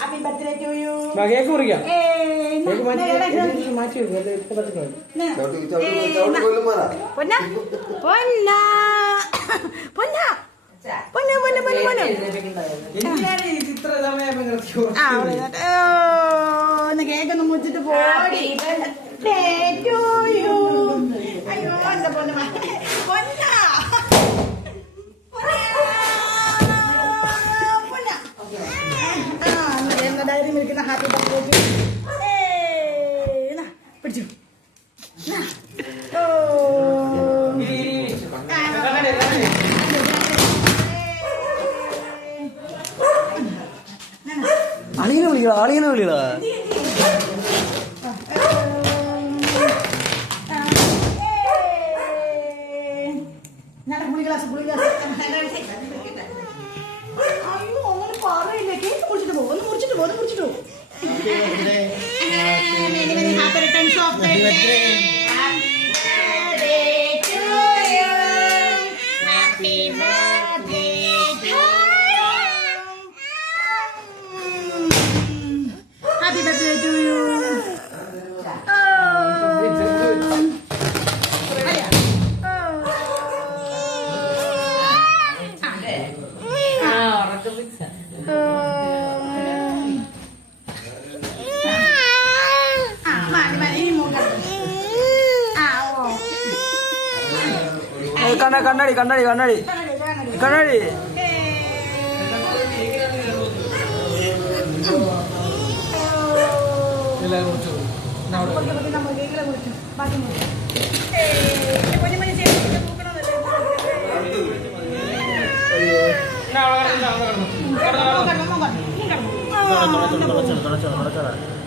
Happy birthday to you. കേക്കൊന്ന് മുച്ചിട്ട് പോടി. അയ്യോ എന്താ പൊന്ന പൊന്ന ഡയറി മിൽക്കുന്ന ഹാപ്പി ബർത്ത്ഡേ പിടിച്ചു. അളിയനെ വിളിക്കടാ. അയ്യോ അങ്ങനെ പറയില്ലേ. കേക്ക് മുറിച്ചിട്ട് പോകും. ഒന്ന് മുറിച്ചിട്ട് പോകും. Happy returns of the day. Happy birthday to you. Happy birthday to you. കണ്ണാടി ോ